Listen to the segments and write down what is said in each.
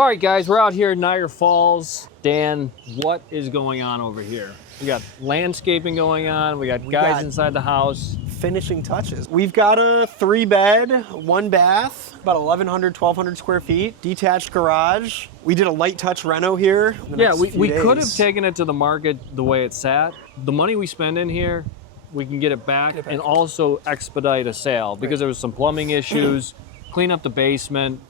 All right, guys, we're out here in Niagara Falls. Dan, what is going on over here? We got landscaping going on. We got guys inside the house. Finishing touches. We've got a 3-bed, 1-bath, about 1,100, 1,200 square feet, detached garage. We did a light touch reno here. Yeah, we could have taken it to the market the way it's sat. The money we spend in here, we can get it back and also expedite a sale because there was some plumbing issues, clean up the basement.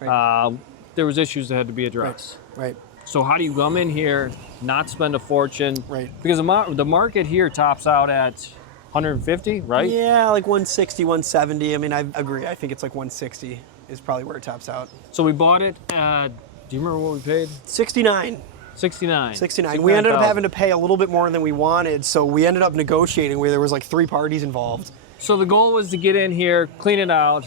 There was issues that had to be addressed. Right. So how do you come in here, not spend a fortune? Right. Because the market here tops out at 150, right? Yeah, like 160, 170. I mean, I agree. I think it's like 160 is probably where it tops out. So we bought it at, do you remember what we paid? 69. 69. 69. We ended up having to pay a little bit more than we wanted, so we ended up negotiating where there was like 3 parties involved. So the goal was to get in here, clean it out,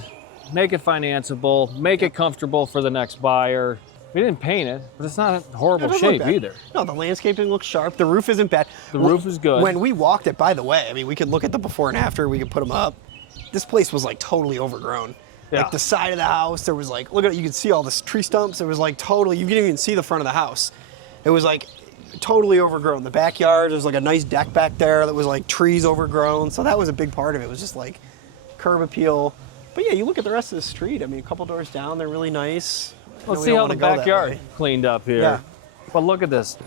make it financeable, make it comfortable for the next buyer. We didn't paint it, but it's not in horrible shape either. No, the landscaping looks sharp. The roof isn't bad. The roof is good. When we walked it, by the way, I mean, we could look at the before and after, we could put them up. This place was like totally overgrown. Yeah. Like the side of the house, there was like, look at it, you could see all the tree stumps. It was like totally, you didn't even see the front of the house. It was like totally overgrown. The backyard, there's like a nice deck back there that was like trees overgrown. So that was a big part of it. It was just like curb appeal. But yeah, you look at the rest of the street. I mean, a couple doors down, they're really nice. Let's see how the backyard cleaned up here. Yeah. But look at this.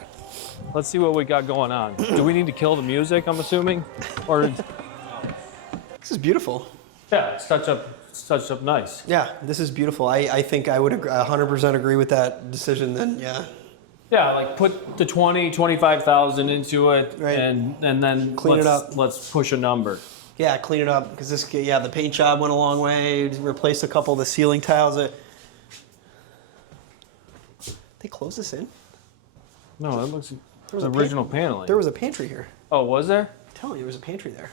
Let's see what we got going on. Do we need to kill the music, I'm assuming? Or this is beautiful. Yeah, it's touched up nice. Yeah, this is beautiful. I think I would 100% agree with that decision then, yeah. Yeah, like put the 25,000 into it, right. and then clean it up. Let's push a number. Yeah, clean it up because the paint job went a long way. Replaced a couple of the ceiling tiles. They closed this in? No, that looks the original paneling. There was a pantry here. Oh, was there? I'm telling you, there was a pantry there.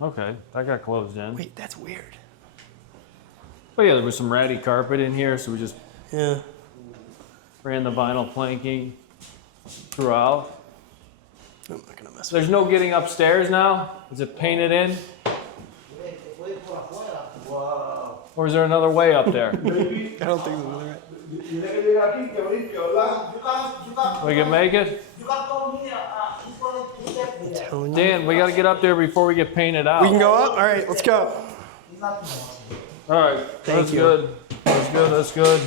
Okay, that got closed in. Wait, that's weird. Oh yeah, there was some ratty carpet in here, so we just ran the vinyl planking throughout. I'm not gonna mess with There's no getting upstairs now? Is it painted in? Or is there another way up there? I don't think there's another way. We can make it? Dan, we gotta get up there before we get painted out. We can go up? All right, let's go. All right, Thank you. Good. That's good.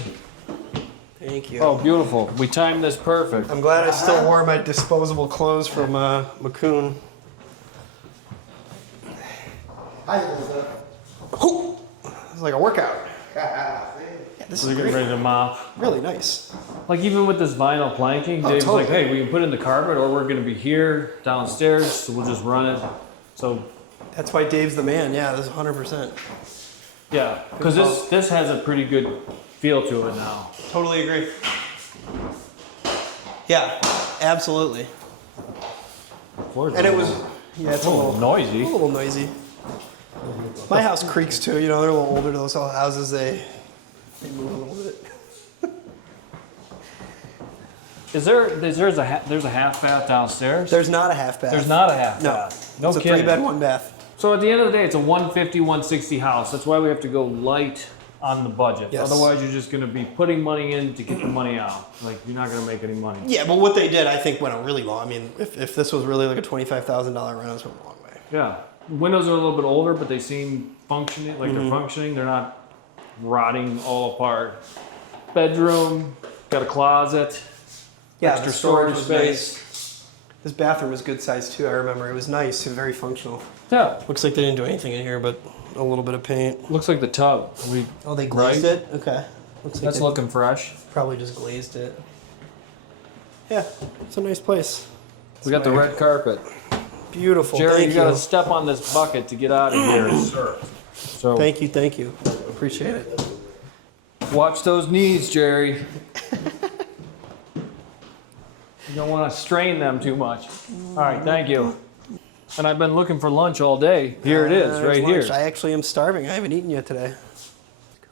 Thank you. Oh, beautiful. We timed this perfect. I'm glad I still wore my disposable clothes from Macoun. Oh, this is like a workout. Yeah, this is We're getting ready to mop. really nice. Like even with this vinyl planking, Dave's like, hey, we can put it in the carpet or we're gonna be here downstairs, so we'll just run it. So That's why Dave's the man. Yeah, this is 100%. yeah, because this has a pretty good feel to it now. Totally agree. Yeah, absolutely. And it was, it's a little noisy. A little noisy. My house creaks too. You know, they're a little older. Those houses, they move a little bit. There's a half bath downstairs? There's not a half bath. There's not a half bath. No it's kidding. a 3-bed, 1-bath. So at the end of the day, it's a 150, 160 house. That's why we have to go light on the budget. Yes. Otherwise, you're just going to be putting money in to get the money out. Like, you're not going to make any money. Yeah, but what they did, I think, went a really long. I mean, if this was really like a $25,000 rent, it's went a long way. Yeah. The windows are a little bit older, but they seem functioning, like they're functioning. They're not rotting all apart. Bedroom, got a closet, extra storage space. Nice. This bathroom was good size too, I remember. It was nice and very functional. Yeah. Looks like they didn't do anything in here but a little bit of paint. Looks like the tub. They glazed it? Okay. Looks like That's looking fresh. Probably just glazed it. Yeah, it's a nice place. We got the red carpet. Beautiful. Jerry, Thank you got to step on this bucket to get out of here, sir. So Thank you. Appreciate it. watch those knees, Jerry. You don't want to strain them too much. All right, thank you. And I've been looking for lunch all day. Here it is, right here. I actually am starving. I haven't eaten yet today.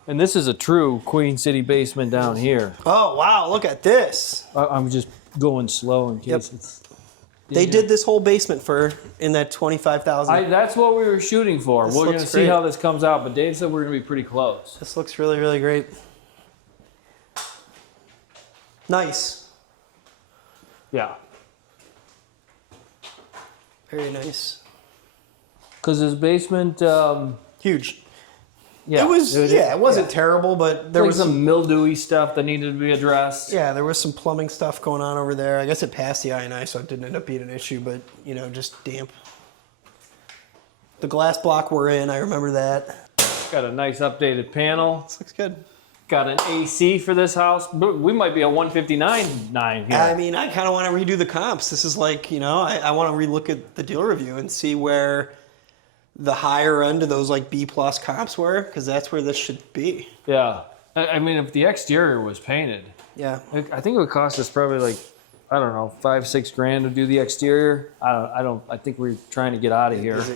And this is a true Queen City basement down here. Oh, wow. Look at this. I'm just going slow in case it's... They did this whole basement in that $25,000. That's what we were shooting for. We're going to see how this comes out, but Dave said we're going to be pretty close. This looks really, really great. Nice. Yeah. Very nice. Because his basement, Huge. yeah, It wasn't terrible, but there like was some mildewy stuff that needed to be addressed. Yeah, there was some plumbing stuff going on over there. I guess it passed the I&I, so it didn't end up being an issue, but, you know, just damp. The glass block we're in, I remember that. Got a nice updated panel. This looks good. Got an AC for this house. We might be a 159.9 here. I mean, I kind of want to redo the comps. This is like, you know, I want to relook at the deal review and see where the higher end of those like B+ comps were, because that's where this should be. Yeah. I mean, if the exterior was painted, Yeah. I think it would cost us probably like, I don't know, $5-6 grand to do the exterior. I think we're trying to get out of here. Is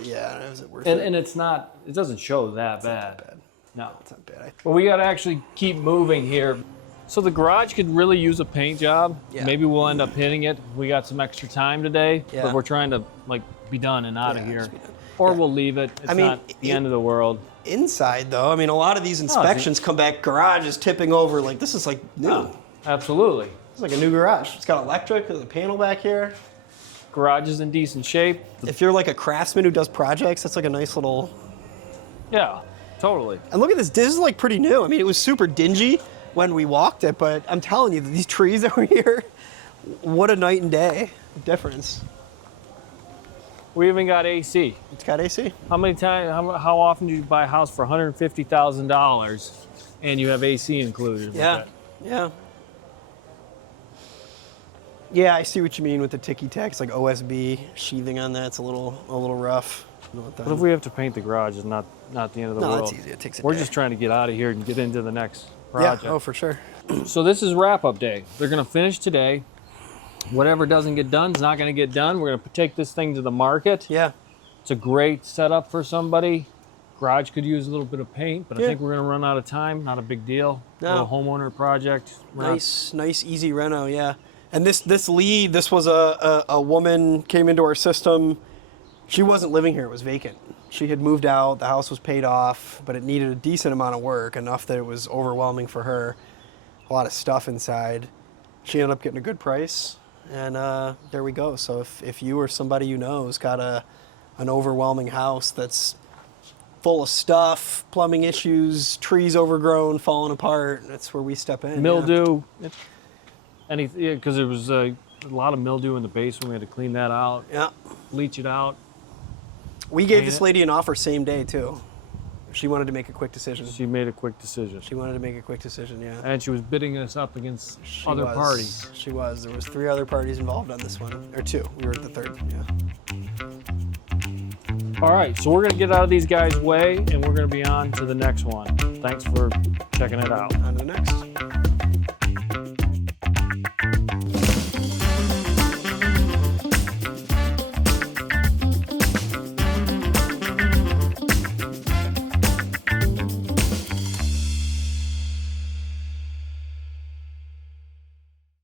it worth And it? and it's not, it doesn't show that bad. Not bad. No. It's not bad. But we gotta actually keep moving here. So the garage could really use a paint job. Yeah. Maybe we'll end up hitting it. We got some extra time today, Yeah. but we're trying to like be done and out of Yeah, here. just be done. Or Yeah. we'll leave it. It's I mean, not the end of the world. Inside, though, I mean, a lot of these inspections come back, garage is tipping over. Like, this is like new. Oh, absolutely. It's like a new garage. It's got electric, there's a panel back here. Garage is in decent shape. If you're like a craftsman who does projects, that's like a nice little... Yeah, totally. And look at this. This is like pretty new. I mean, it was super dingy when we walked it, but I'm telling you, these trees over here, what a night and day difference. We even got AC. It's got AC. How often do you buy a house for $150,000 and you have AC included? with Yeah, that? yeah. Yeah, I see what you mean with the ticky tacks, like OSB sheathing on that. It's a little rough. But if we have to paint the garage, it's not the end of the No, world. that's easy. It takes a We're day. just trying to get out of here and get into the next project. Yeah, oh, for sure. So this is wrap-up day. They're gonna finish today. Whatever doesn't get done is not gonna get done. We're gonna take this thing to the market. Yeah. It's a great setup for somebody. Garage could use a little bit of paint, but I Yeah. think we're gonna run out of time. Not a big deal. No. Little homeowner project. We're not- Nice, easy reno, yeah. And this lead, this was a woman came into our system. She wasn't living here, it was vacant. She had moved out, the house was paid off, but it needed a decent amount of work, enough that it was overwhelming for her. A lot of stuff inside. She ended up getting a good price, and there we go. So if you or somebody you know has got an overwhelming house that's full of stuff, plumbing issues, trees overgrown, falling apart, that's where we step in. Mildew. Because there was a lot of mildew in the basement. We had to clean that out, Yeah. bleach it out. We gave Paint this it. lady an offer same day, too. She wanted to make a quick decision. She made a quick decision. She wanted to make a quick decision, yeah. And she was bidding us up against She other was. parties. She was. There was 3 other parties involved on this one. Or 2. We were at the 3rd, yeah. All right, so we're gonna get out of these guys' way and we're gonna be on to the next one. Thanks for checking it out. On to the next.